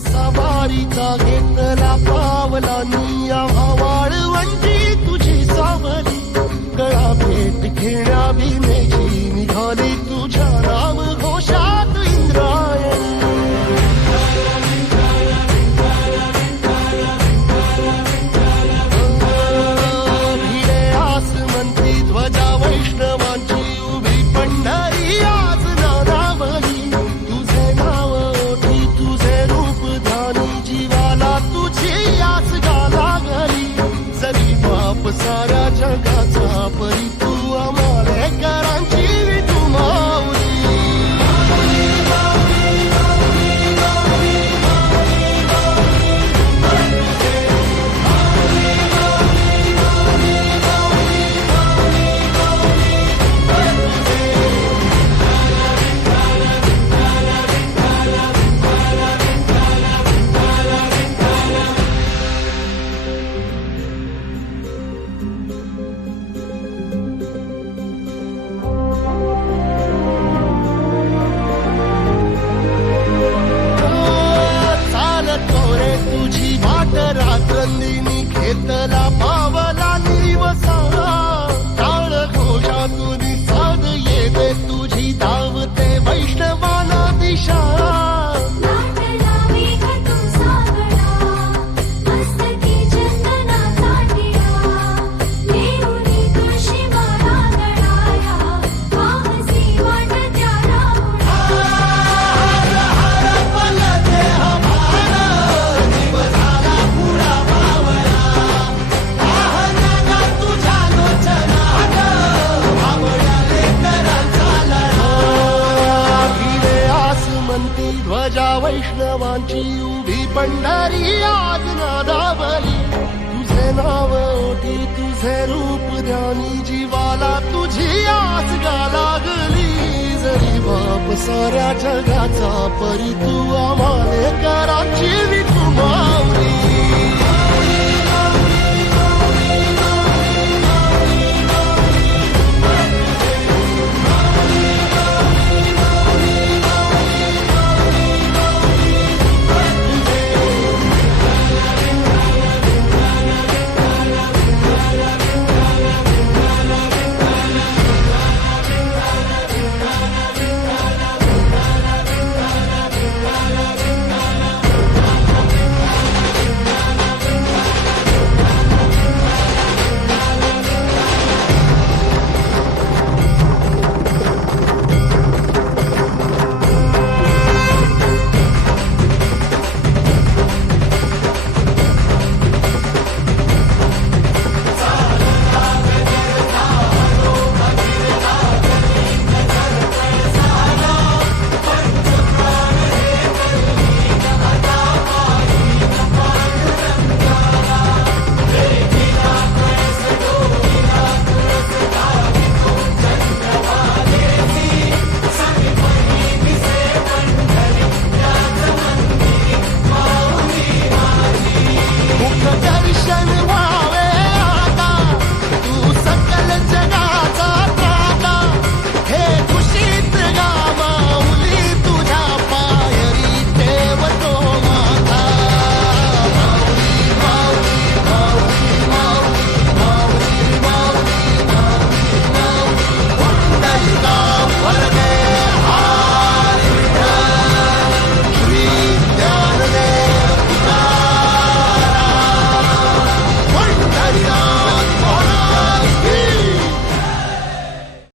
सवारीचा घेतला पावलांनी आम्हा वाळवंटी तुझी सावली गळा भेट घेण्या विनेची निघाली तुझ्या नाम घोषात इंद्रायणी भिडे आसमंती ध्वजा वैष्णवांची उभी पंढरी आज नानावली तुझे नाव ओठी तुझे रूप ध्यानी जीवाला तुझी आस गाला गली जरी बाप साऱ्या जगाचा परी तू आमालेकरांची तू माऊली तुझी वाट रात्रंदिनी घेतला पावला निवसा टाळ घोषातून साध येते तुझी धावते वैष्णवाला दिशा ध्वजा वैष्णवांची उभी पंढरी आज नादावली तुझे नाव ओठी तुझे रूप ध्यानी जीवाला तुझी आस गाला गली जरी बाप साऱ्या जगाचा परी तू आम्हालेकरांची तू माऊली